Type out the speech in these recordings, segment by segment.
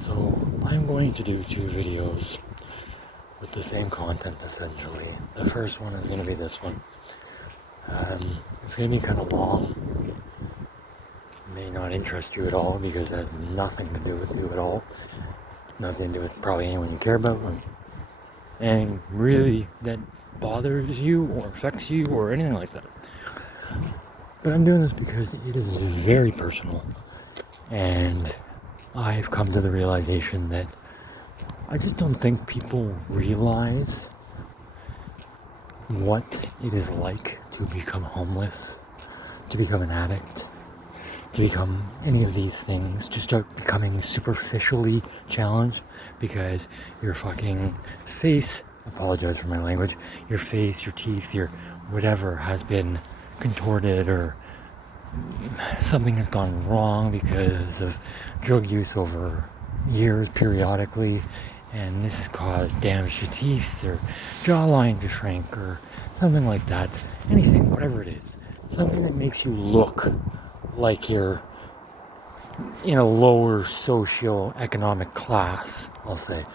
So I'm going to do 2 videos with the same content essentially. The first one is going to be this one. It's going to be kind of long. It may not interest you at all because it has nothing to do with you at all. Nothing to do with probably anyone you care about or anything really that bothers you or affects you or anything like that. But I'm doing this because it is very personal, and I've come to the realization that I just don't think people realize what it is like to become homeless, to become an addict, to become any of these things, to start becoming superficially challenged because your fucking face, apologize for my language, your face, your teeth, your whatever has been contorted or something has gone wrong because of drug use over years periodically, and this has caused damage to teeth or jawline to shrink or something like that. Anything, whatever it is, something that makes you look like you're in a lower socio-economic class, I'll say.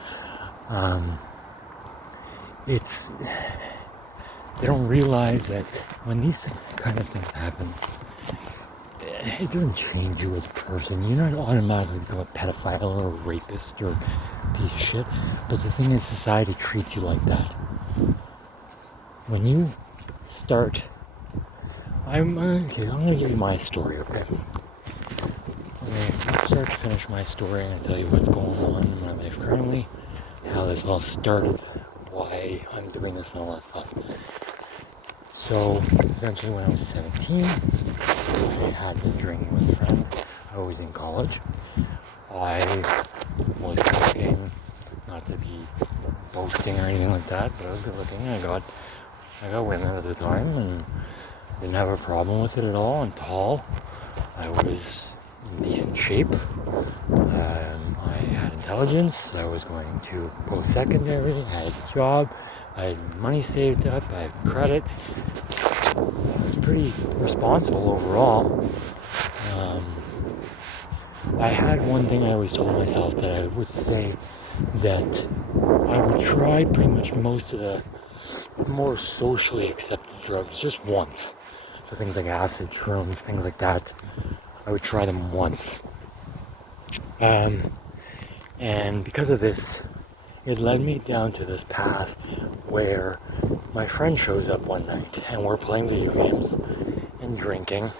They don't realize that when these kind of things happen, it doesn't change you as a person. You're not automatically become a pedophile or a rapist or a piece of shit. But the thing is, society treats you like that. When you start... I'm going to give you my story, okay? I'm going to start to finish my story and tell you what's going on in my life currently, how this all started, why I'm doing this and all that stuff. So, essentially when I was 17, I had been drinking with a friend. I was in college. I was good looking, not to be boasting or anything like that, but I was good looking. I got women at the time and didn't have a problem with it at all. I'm tall. I was in decent shape. I had intelligence. I was going to post-secondary. I had a job. I had money saved up. I had credit. I was pretty responsible overall. I had one thing I always told myself that I would say that I would try pretty much most of the more socially accepted drugs just once. So things like acid, shrooms, things like that, I would try them once. And because of this, it led me down to this path where my friend shows up one night and we're playing video games and drinking.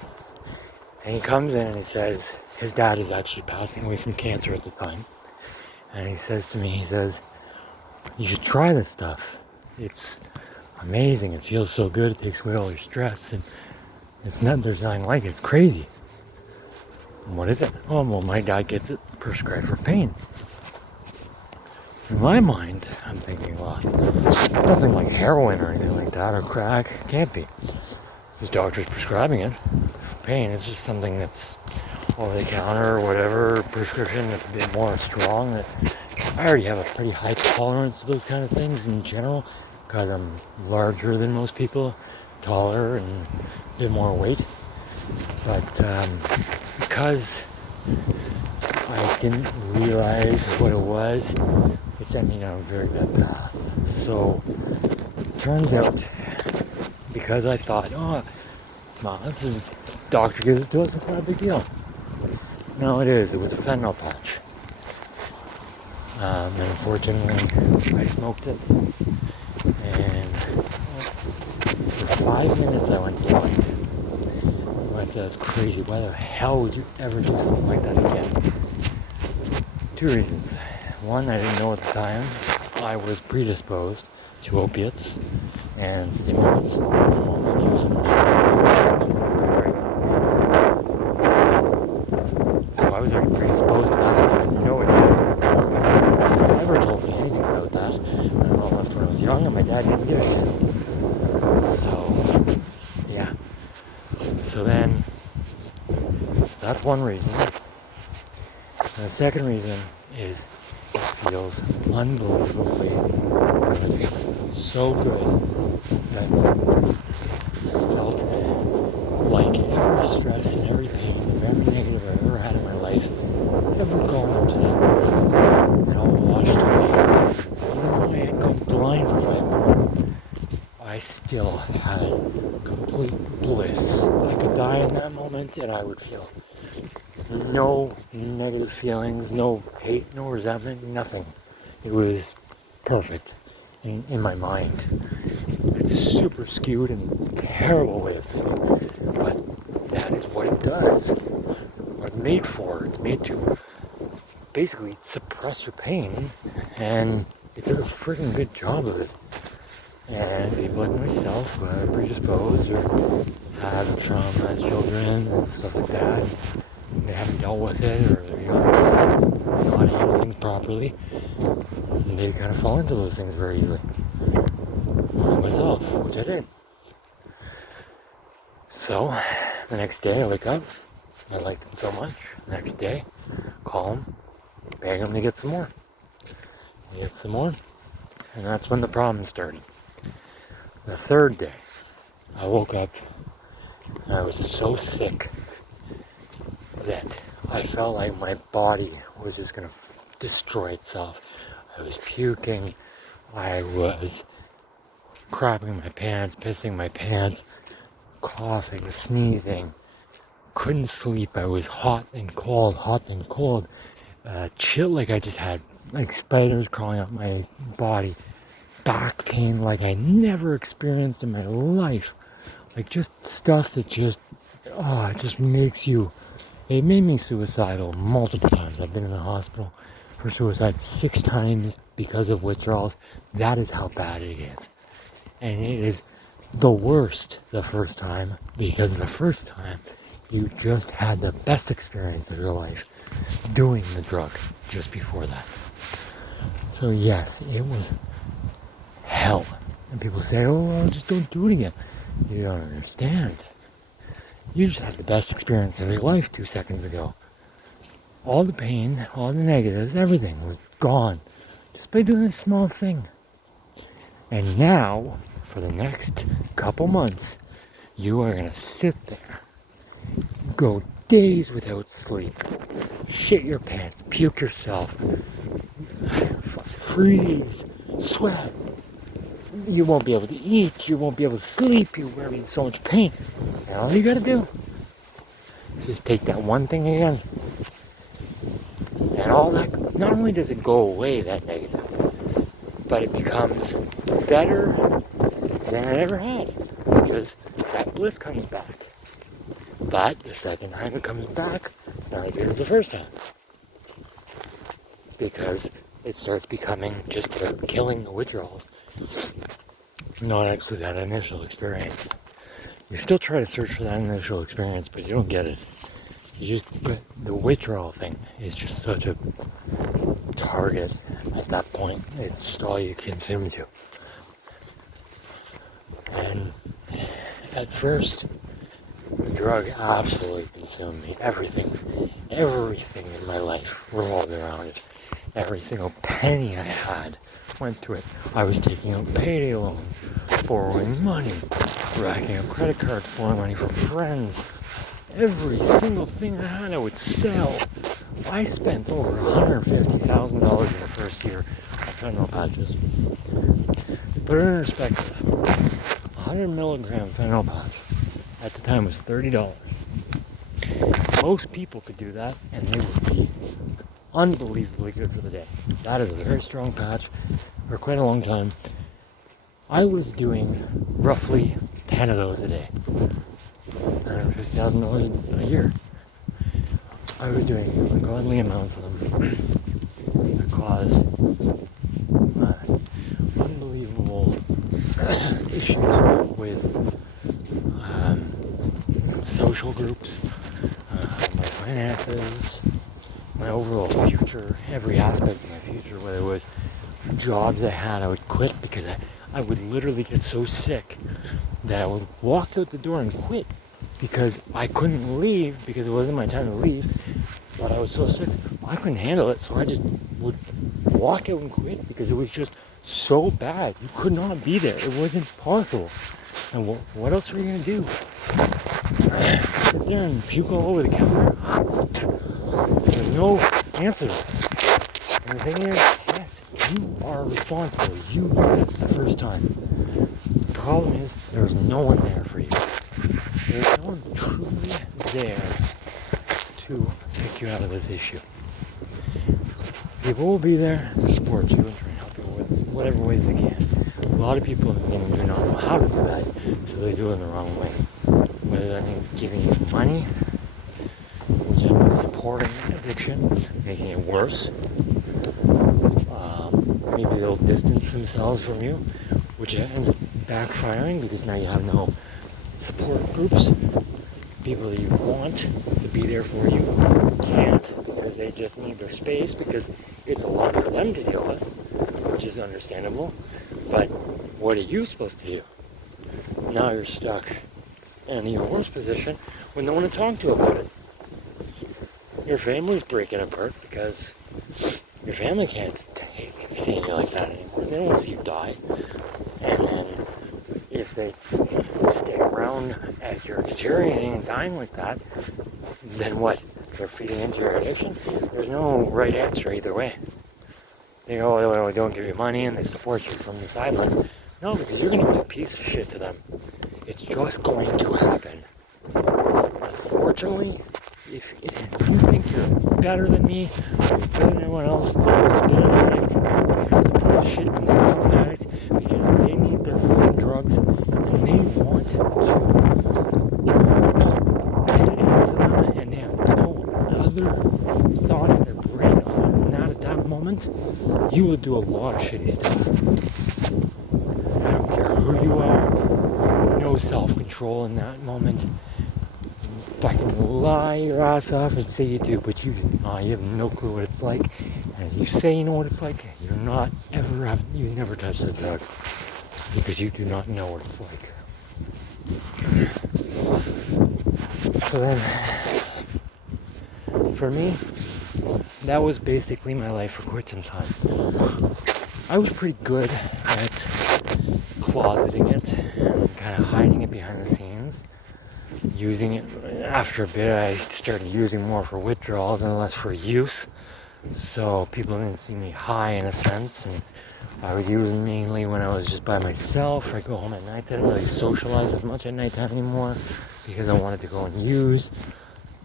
And he comes in and he says, his dad is actually passing away from cancer at the time. And he says to me, you should try this stuff. It's amazing. It feels so good. It takes away all your stress. And there's nothing like it. It's crazy. And what is it? Oh, well, my dad gets it prescribed for pain. In my mind, I'm thinking, well, it's nothing like heroin or anything like that, or crack. It can't be. His doctor's prescribing it for pain. It's just something that's over the counter or whatever, prescription that's a bit more strong. I already have a pretty high tolerance to those kind of things in general because I'm larger than most people, taller and a bit more weight. But because I didn't realize what it was, it sent me down a very bad path. So, it turns out, because I thought, this doctor gives it to us, it's not a big deal. No, it is. It was a fentanyl patch. And unfortunately, I smoked it. And for 5 minutes I went blind. I said, that's crazy. Why the hell would you ever do something like that again? 2 reasons. One, I didn't know at the time I was predisposed to opiates and stimulants. So I was already predisposed to that. I had no idea. My friend never told me anything about that. I don't know, left when I was young, and my dad didn't give a shit. So, yeah. So that's one reason. And the second reason is it feels unbelievably good. So good that I felt like every stress and every pain and every negative I've ever had in my life has ever gone up to that. I still had complete bliss. I could die in that moment and I would feel no negative feelings, no hate, no resentment, nothing. It was perfect in my mind. It's super skewed and terrible way of thinking, but that is what it does. What it's made for. It's made to basically suppress your pain, and it did a freaking good job of it. And people like myself who are predisposed or have trauma as children and stuff like that, they haven't dealt with it, or they don't know how to handle things properly, and they kind of fall into those things very easily. Like myself, which I did. So, the next day I wake up, I liked it so much. The next day, call him, beg him to get some more. He gets some more, and that's when the problem started. The third day, I woke up, and I was so sick that I felt like my body was just going to destroy itself. I was puking, I was crapping my pants, pissing my pants, coughing, sneezing, couldn't sleep. I was hot and cold, chill, like I just had like spiders crawling up my body, back pain like I never experienced in my life, like just stuff that just, it just makes you, it made me suicidal multiple times. I've been in the hospital for suicide 6 times because of withdrawals. That is how bad it is. And it is the worst the first time, because the first time you just had the best experience of your life doing the drug just before that. So yes, it was hell. And people say, oh, well, just don't do it again. You don't understand. You just had the best experience of your life 2 seconds ago. All the pain, all the negatives, everything was gone just by doing this small thing. And now, for the next couple months, you are going to sit there, go days without sleep, shit your pants, puke yourself, freeze, sweat. You won't be able to eat, you won't be able to sleep, you're going to be in so much pain. And all you got to do is just take that one thing again. And all that, not only does it go away, that negative, but it becomes better than I ever had, because that bliss comes back. But the second time it comes back, it's not as good as the first time, because it starts becoming just about killing the withdrawals, not actually that initial experience. You still try to search for that initial experience, but you don't get it. But the withdrawal thing is just such a target at that point. It's just all you consume to. And at first, the drug absolutely consumed me. Everything in my life revolved around it. Every single penny I had went to it. I was taking out payday loans, borrowing money, racking up credit cards, borrowing money from friends. Every single thing I had, I would sell. I spent over $150,000 in the first year on fentanyl patches. Put it in perspective. 100 milligram fentanyl patch at the time was $30. Most people could do that, and they would be unbelievably good for the day. That is a very strong patch for quite a long time. I was doing roughly 10 of those a day. $150,000 a year. I was doing ungodly amounts of them that caused unbelievable issues with social groups, my finances, my overall future, every aspect of my future, whether it was jobs I had, I would quit because I would literally get so sick that I would walk out the door and quit because I couldn't leave because it wasn't my time to leave, but I was so sick I couldn't handle it, so I just would walk out and quit because it was just so bad. You could not be there. It wasn't possible. And what else were you going to do? Sit there and puke all over the counter? There's no answer. And the thing is, yes, you are responsible. You did it the first time. problem is there's no one there for you. There's no one truly there to pick you out of this issue. People will be there to support you and try and help you with whatever ways they can. A lot of people in the beginning do not know how to do that, so they do it in the wrong way. Whether that means giving you money, which ends up supporting addiction, making it worse. Maybe they'll distance themselves from you, which ends up backfiring because now you have no support groups. People that you want to be there for you can't because they just need their space because it's a lot for them to deal with, which is understandable. But what are you supposed to do? Now you're stuck in an even worse position with no one to talk to about it. Your family's breaking apart because your family can't take seeing you like that anymore. They don't want to see you die. And then if they stay around as you're deteriorating and dying like that, then what? They're feeding into your addiction? There's no right answer either way. They go, oh, they don't give you money and they support you from the sideline. No, because you're going to be a piece of shit to them. It's just going to happen. Unfortunately, if you think you're better than me, or you're better than anyone else, who's been an addict, becomes a piece of shit when they become an addict, because they need their fucking drugs, and they want to just get it into them, and they have no other thought in their brain other than that at that moment, you will do a lot of shitty stuff. I don't care who you are, no self-control in that moment. Fucking lie your ass off and say you do, but you have no clue what it's like. And if you say you know what it's like, you've never touched the drug because you do not know what it's like. So then, for me, that was basically my life for quite some time. I was pretty good at closeting it and kind of hiding it behind the scenes. Using it after a bit, I started using more for withdrawals and less for use. So people didn't see me high in a sense, and I would use it mainly when I was just by myself. I go home at night. I didn't really socialize as much at nighttime anymore because I wanted to go and use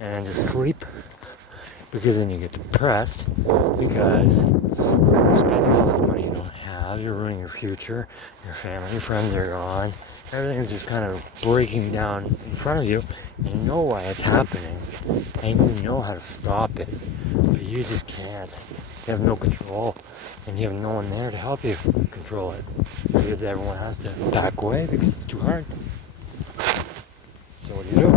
and just sleep. Because then you get depressed because you're spending all this money you don't have. You're ruining your future. Your family, your friends are gone. Everything's just kind of breaking down in front of you. You know why it's happening, and you know how to stop it, but you just can't. You have no control, and you have no one there to help you control it, because everyone has to back away because it's too hard. So what do?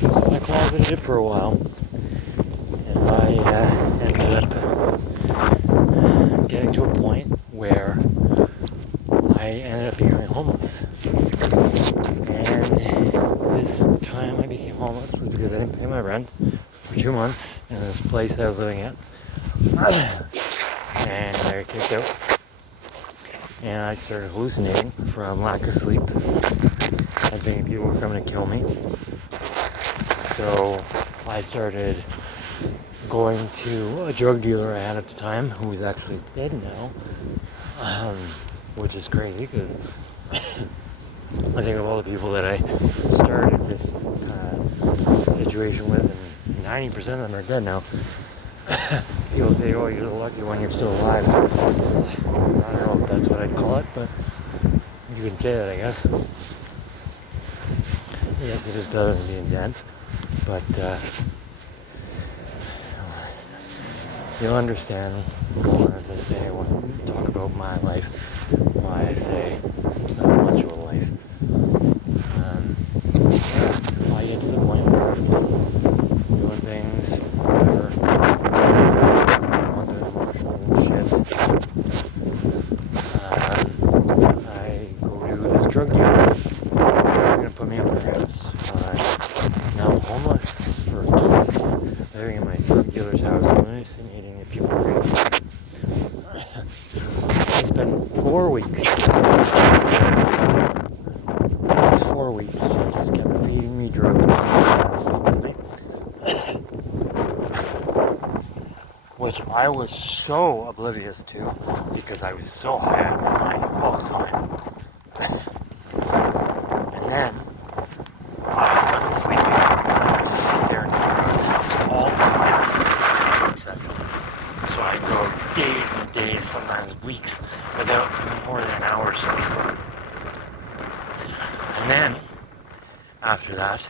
So I closeted it for a while, and I ended up getting to a point where I ended up becoming homeless. And this time I became homeless was because I didn't pay my rent for 2 months in this place that I was living at. And I got kicked out. And I started hallucinating from lack of sleep. I thinking people were coming to kill me. So I started going to a drug dealer I had at the time, who was actually dead now. Which is crazy because I think of all the people that I started this situation with, and 90% of them are dead now. People say, oh, you're the lucky one, you're still alive. I don't know if that's what I'd call it, but you can say that, I guess. Yes, it is better than being dead, but you'll understand, as I say, when I talk about my life, why I say it's not much of a life. I get to the point where I'm just doing things, whatever, on their emotions and shit. I go to this drug dealer. He's gonna put me up in the house. Now I'm homeless for 2 weeks, living in my drug dealer's house, hallucinating that people are going to I spent 4 weeks. These 4 weeks, she just kept feeding me drugs and sleep with me. Which I was so oblivious to because I was so high on my mind. Oh, the time. And then I wasn't sleeping because I would just sit there and do drugs all night. So I'd go days and days, sometimes weeks, without more than an hour's sleep. And then, after that,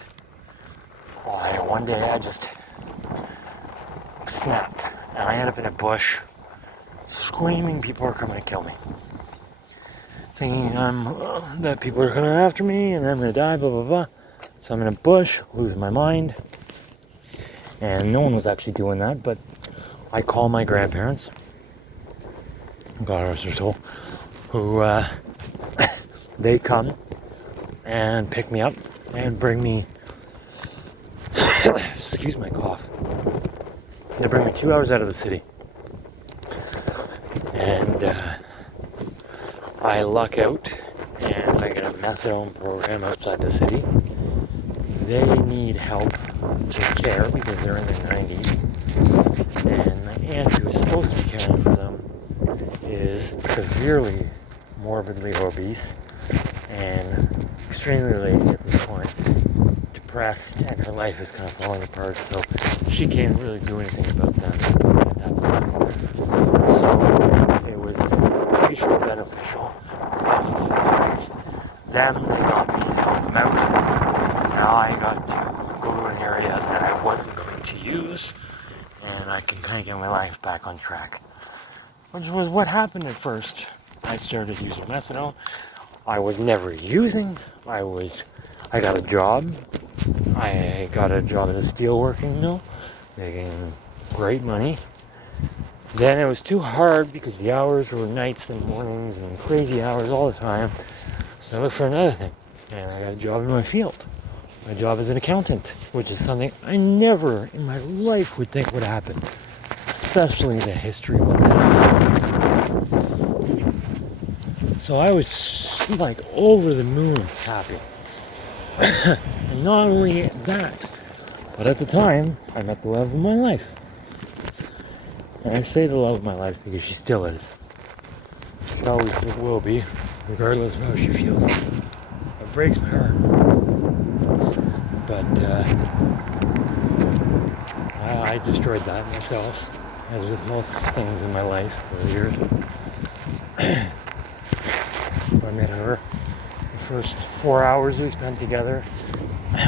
one day I just snapped. And I ended up in a bush, screaming people are coming to kill me. Thinking that people are coming after me and I'm going to die, blah, blah, blah. So I'm in a bush, losing my mind. And no one was actually doing that, but I call my grandparents, God rest their soul, who they come and pick me up and bring me, excuse my cough, they bring me 2 hours out of the city. And I luck out and I get a methadone program outside the city. They need help to care because they're in their 90s. And my aunt, who is supposed to be caring for them, is severely morbidly obese and extremely lazy at this point, depressed, and her life is kind of falling apart, so she can't really do anything about them at that point. So it was mutually beneficial. Both of the parents, them, they got me to help them out. Now I got to go to an area that I wasn't going to use, and I can kind of get my life back on track. Which was what happened at first. I started using methadone. I was never using. I got a job. I got a job at a steelworking mill, making great money. Then it was too hard because the hours were nights and mornings and crazy hours all the time. So I looked for another thing, and I got a job in my field. My job as an accountant, which is something I never in my life would think would happen, especially the history of what that happened. So I was like over the moon happy. And not only that, but at the time, I met the love of my life. And I say the love of my life because she still is. She always will be, regardless of how she feels. It breaks my heart. But I destroyed that myself, as with most things in my life for years. I met her. The first 4 hours we spent together,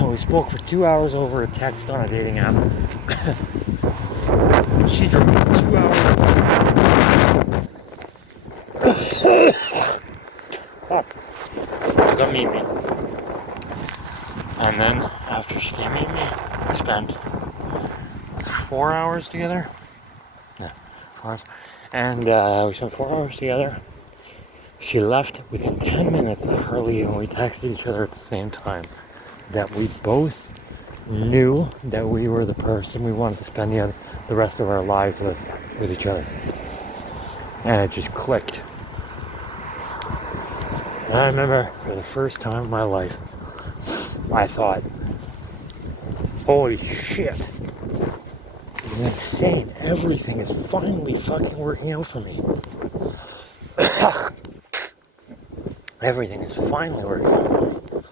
we spoke for 2 hours over a text on a dating app. She drove 2 hours. To come meet me. And then after she came meet me, we spent 4 hours together. No, 4 hours. And we spent 4 hours together. She left within 10 minutes of her leaving. We texted each other at the same time that we both knew that we were the person we wanted to spend the rest of our lives with each other. And it just clicked. And I remember for the first time in my life, I thought, holy shit, this is insane. Everything is finally fucking working out for me. Everything is finally working out for me.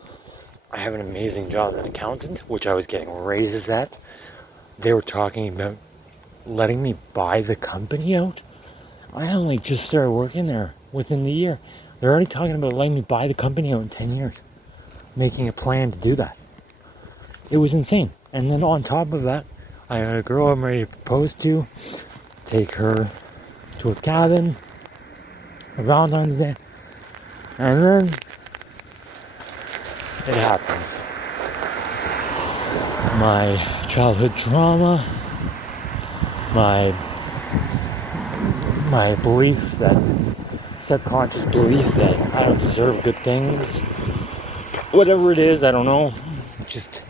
I have an amazing job as an accountant, which I was getting raises at. They were talking about letting me buy the company out. I only just started working there within the year. They're already talking about letting me buy the company out in 10 years. Making a plan to do that. It was insane. And then on top of that, I had a girl I'm ready to propose to, take her to a cabin for Valentine's Day. And then it happens. My childhood trauma, my belief that, subconscious belief that I don't deserve good things, whatever it is, I don't know, just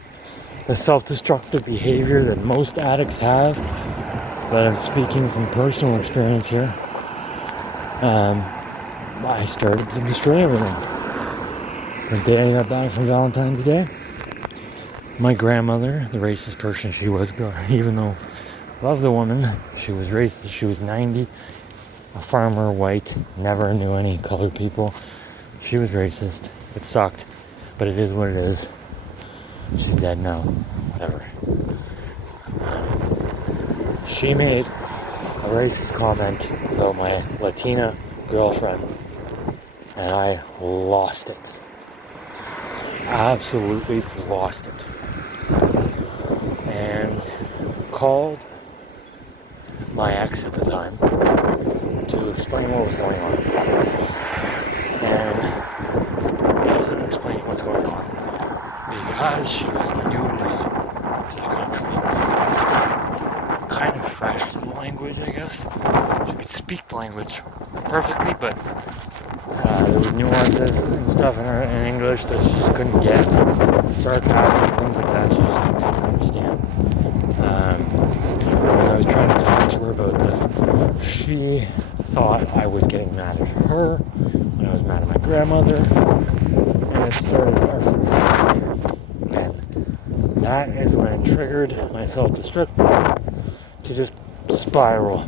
the self-destructive behavior that most addicts have, but I'm speaking from personal experience here. I started to destroy everything. The day I got back from Valentine's Day, my grandmother, the racist person she was, even though I love the woman, she was racist, she was 90, a farmer, white, never knew any colored people. She was racist. It sucked, but it is what it is. She's dead now. Whatever. She made a racist comment about my Latina girlfriend, and I lost it. Absolutely lost it. And called my ex at the time to explain what was going on. And they couldn't explain what's going on because she was newly to the country and still kind of fresh in the language, I guess. She could speak the language perfectly, but there was nuances and stuff in English that she just couldn't get. Sarcasm, things like that, she just couldn't understand. When I was trying to talk to her about this, she thought I was getting mad at her when I was mad at my grandmother, and it started our fight. And that is when it triggered my self-destruct to just spiral.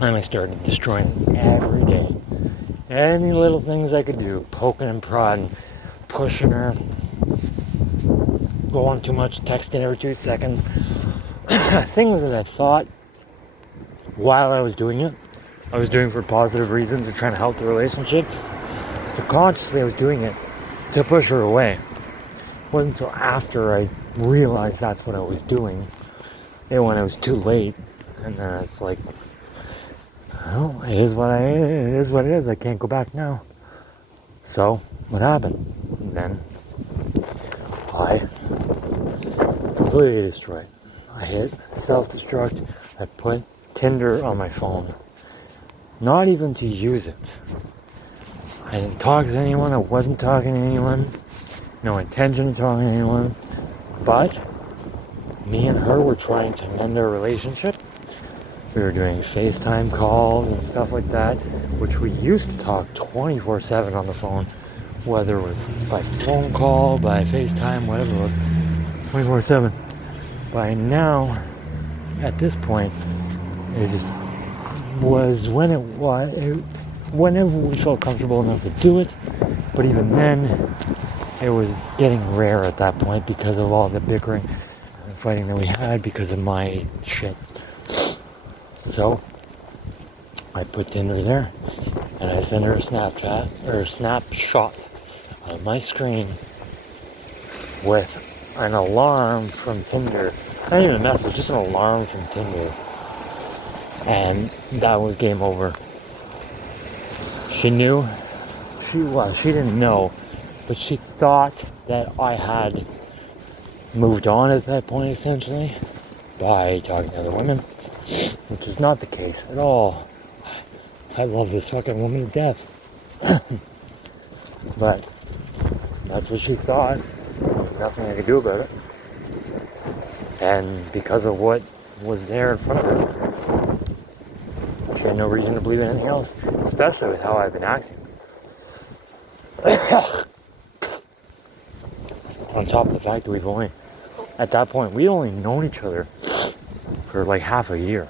And I started destroying every day. Any little things I could do, poking and prodding, pushing her, going too much, texting every 2 seconds. Things that I thought while I was doing it, I was doing for positive reasons, or trying to help the relationship. Subconsciously, I was doing it to push her away. It wasn't until after I realized that's what I was doing, and when it was too late, and then it's like, well, it is what it is. I can't go back now. So, what happened? And then I completely destroyed. I hit self-destruct. I put Tinder on my phone. Not even to use it. I didn't talk to anyone. I wasn't talking to anyone. No intention of talking to anyone. But me and her were trying to mend our relationship. We were doing FaceTime calls and stuff like that, which we used to talk 24/7 on the phone, whether it was by phone call, by FaceTime, whatever it was, 24/7. By now, at this point, it just was whenever we felt comfortable enough to do it, but even then, it was getting rare at that point because of all the bickering and fighting that we had because of my shit. So, I put Tinder there, and I sent her a Snapchat, or a snapshot of my screen with an alarm from Tinder. Not even a message, just an alarm from Tinder. And that was game over. She knew, she didn't know, but she thought that I had moved on at that point, essentially, by talking to other women. Which is not the case at all. I love this fucking woman to death. But that's what she thought. There was nothing I could do about it. And because of what was there in front of her, she had no reason to believe in anything else, especially with how I've been acting. On top of the fact that at that point, we'd only known each other for like half a year.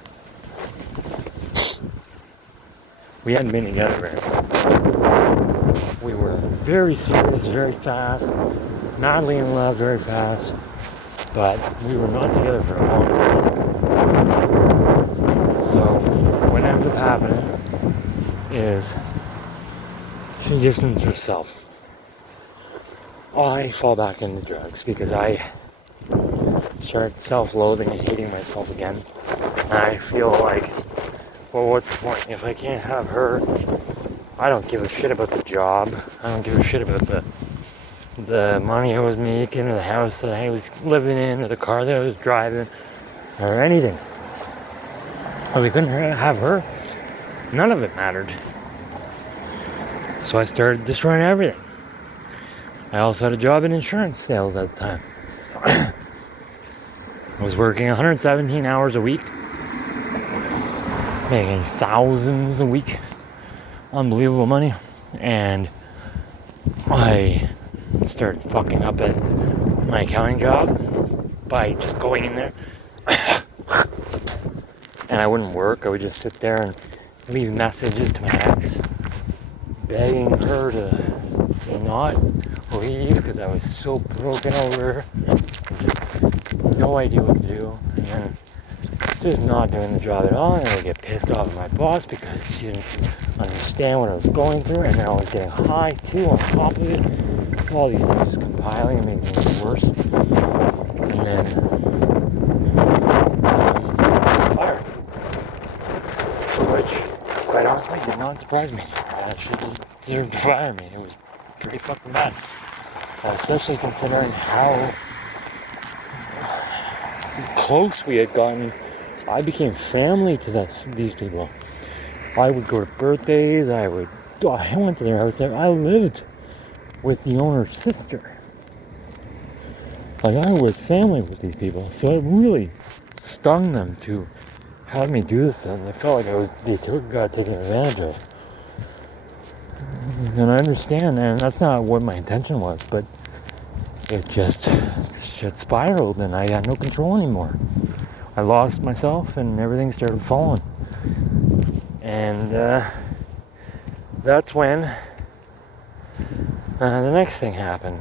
We hadn't been together very long. We were very serious, very fast, madly in love very fast, but we were not together for a long time. So what ends up happening is she distances herself. I fall back into drugs because I start self-loathing and hating myself again. And I feel like, well, what's the point? If I can't have her, I don't give a shit about the job. I don't give a shit about the money I was making, or the house that I was living in, or the car that I was driving, or anything. If we couldn't have her, none of it mattered. So I started destroying everything. I also had a job in insurance sales at the time. I was working 117 hours a week, making thousands a week, unbelievable money, and I started fucking up at my accounting job by just going in there, and I wouldn't work. I would just sit there and leave messages to my ex, begging her to not leave because I was so broken over her. Just no idea what to do. And then just not doing the job at all. And I would get pissed off at my boss because she didn't understand what I was going through. And then I was getting high too on top of it. All these things just compiling and making it worse. And then fired. Which, quite honestly, did not surprise me. She deserved to fire me. It was pretty fucking bad. Especially considering how close we had gotten. I became family to these people. I would go to birthdays. I went to their house. I lived with the owner's sister. Like, I was family with these people. So it really stung them to have me do this stuff. I felt like they got taken advantage of. And I understand, and that's not what my intention was, but it just shit spiraled and I had no control anymore. I lost myself and everything started falling. And that's when the next thing happened.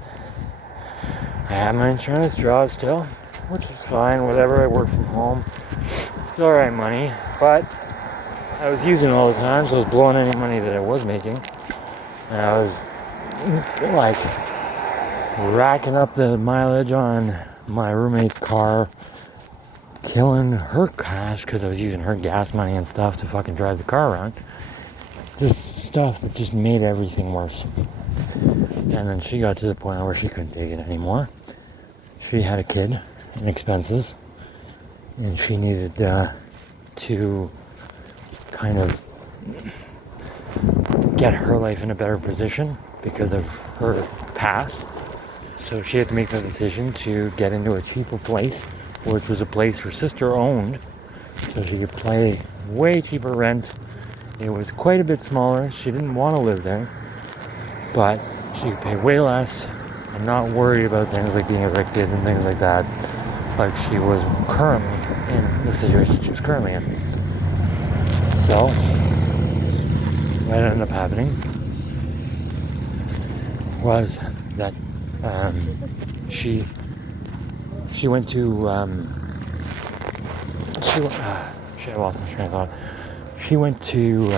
I had my insurance job still, which is fine, whatever. I work from home. Still alright money, but I was using it all the time, so I was blowing any money that I was making. And I was like racking up the mileage on my roommate's car, killing her cash because I was using her gas money and stuff to fucking drive the car around. Just stuff that just made everything worse. And then she got to the point where she couldn't take it anymore. She had a kid and expenses, and she needed to kind of get her life in a better position because of her past. So she had to make the decision to get into a cheaper place, which was a place her sister owned, so she could pay way cheaper rent. It was quite a bit smaller. She didn't want to live there, but she could pay way less and not worry about things like being evicted and things like that, like she was currently in the situation she was currently in. So what ended up happening was that she went to I lost my train of thought. She went to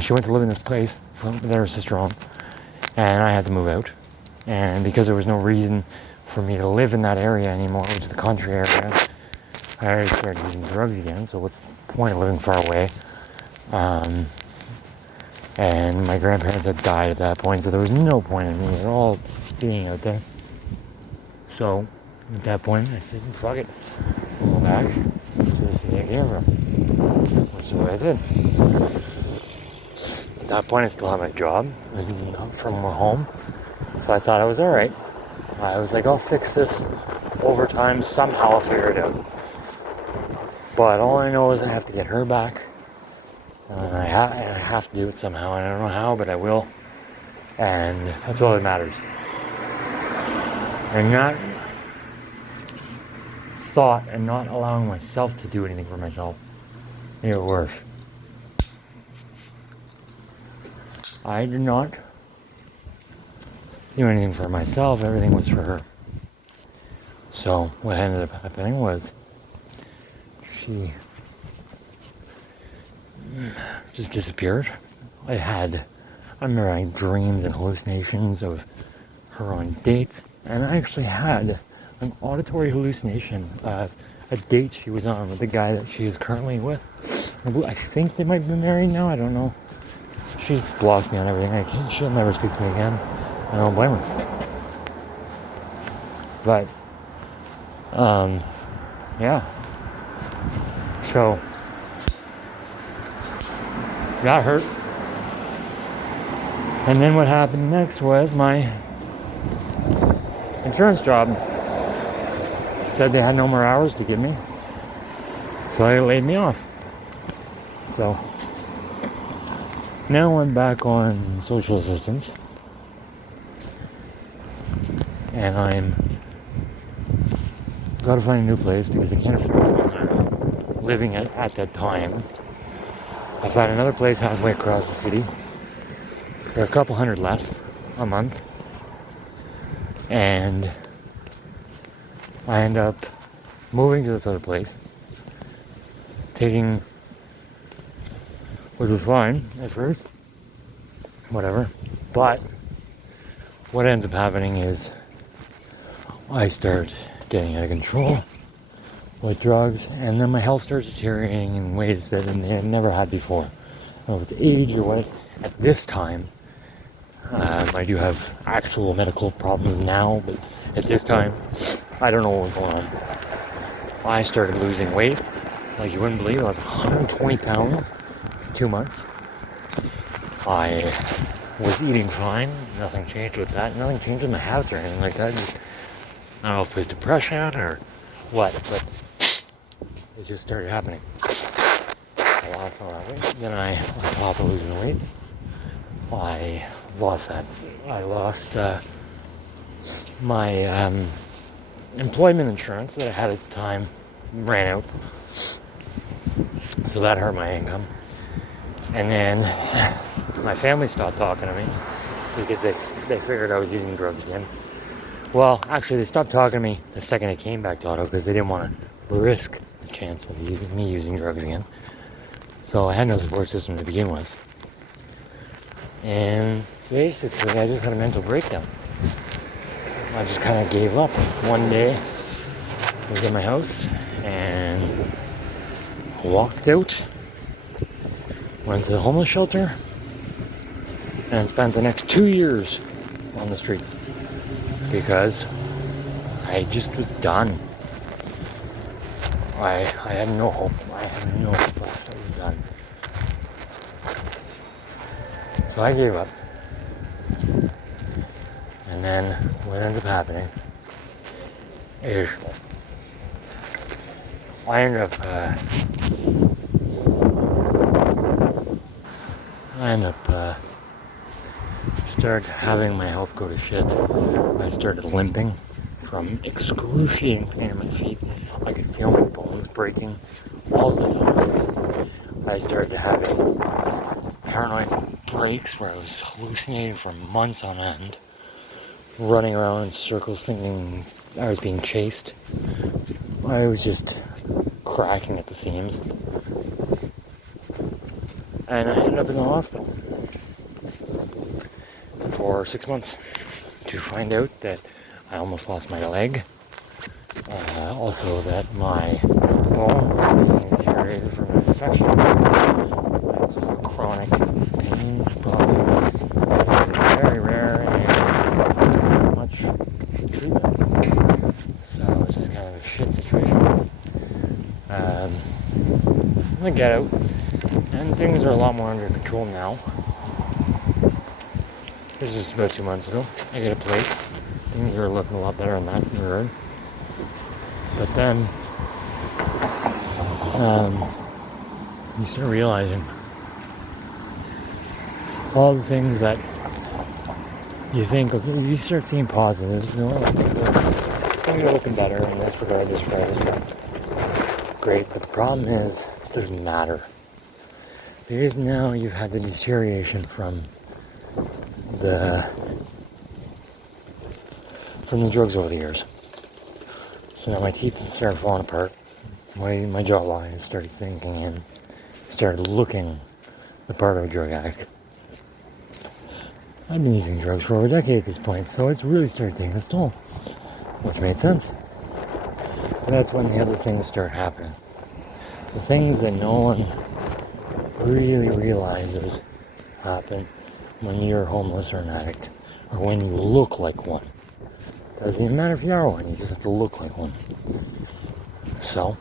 she went to live in this place that her sister owned, and I had to move out. And because there was no reason for me to live in that area anymore, which is the country area, I already started using drugs again, so what's the point of living far away? And my grandparents had died at that point, so there was no point in me at all being out there. So at that point, I said, fuck it, I'll go back to the city I came from. Which is what I did. At that point, I still had my job from home, so I thought I was alright. I was like, I'll fix this over time, somehow I'll figure it out. But all I know is I have to get her back. And I have to do it somehow. I don't know how, but I will. And that's all that matters. And that thought and not allowing myself to do anything for myself made it worse. I did not do anything for myself. Everything was for her. So what ended up happening was she just disappeared. I remember having dreams and hallucinations of her on dates, and I actually had an auditory hallucination of a date she was on with the guy that she is currently with. I think they might be married now, I don't know. She's blocked me on everything. She'll never speak to me again. I don't blame her. But, yeah. So, got hurt. And then what happened next was my insurance job said they had no more hours to give me, so they laid me off. So now I'm back on social assistance, and I'm Got to find a new place because I can't afford living at that time. I found another place halfway across the city. They're a couple hundred less a month. And I end up moving to this other place. Which was fine at first. Whatever. But what ends up happening is I start getting out of control with drugs, and then my health starts deteriorating in ways that I never had before. I don't know if it's age or what. At this time, I do have actual medical problems now, but at this time, I don't know what was going on. I started losing weight like you wouldn't believe. I was 120 pounds in 2 months. I was eating fine. Nothing changed with that. Nothing changed with my habits or anything like that. I don't know if it was depression or what, but it just started happening. I lost all that weight. Then on top of losing weight, I lost that. I lost my employment insurance that I had at the time ran out. So that hurt my income. And then my family stopped talking to me because they figured I was using drugs again. Well, actually, they stopped talking to me the second I came back to auto because they didn't want to risk the chance of me using drugs again. So I had no support system to begin with. And basically, I just had a mental breakdown. I just kind of gave up. One day, I was in my house and walked out, went to the homeless shelter, and spent the next 2 years on the streets because I just was done. I had no hope. I had no hope left. I was done. So I gave up. And then what ends up happening is I end up start having my health go to shit. I started limping from excruciating pain in my feet. I could feel my bones breaking all the time. I started having paranoid breaks where I was hallucinating for months on end, running around in circles thinking I was being chased. I was just cracking at the seams. And I ended up in the hospital for 6 months to find out that I almost lost my leg. Also that my bone was being deteriorated from an infection. I also have a chronic pain problem. It's very rare and there's not much treatment. So it's just kind of a shit situation. I get out and things are a lot more under control now. This was about 2 months ago. I get a place. Things are looking a lot better on that regard. But then you start realizing all the things that you think, okay, you start seeing positives. You know, things are looking better in this regard, this regard. Great, but the problem is, it doesn't matter. Because now you've had the deterioration from the drugs over the years. So now my teeth started falling apart. My jawline started sinking in. Started looking the part of a drug addict. I've been using drugs for over a decade at this point, so it's really started taking its toll, which made sense. And that's when the other things start happening. The things that no one really realizes happen when you're homeless or an addict, or when you look like one. Doesn't even matter if you are one, you just have to look like one. So,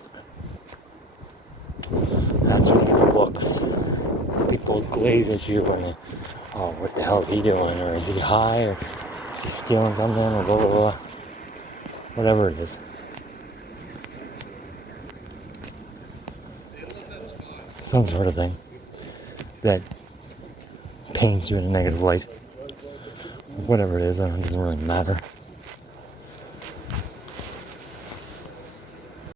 that's when you get the looks. People glaze at you and they, oh, what the hell is he doing? Or is he high? Or is he stealing something? Or blah, blah, blah. Whatever it is. Some sort of thing that paints you in a negative light. Whatever it is, it doesn't really matter.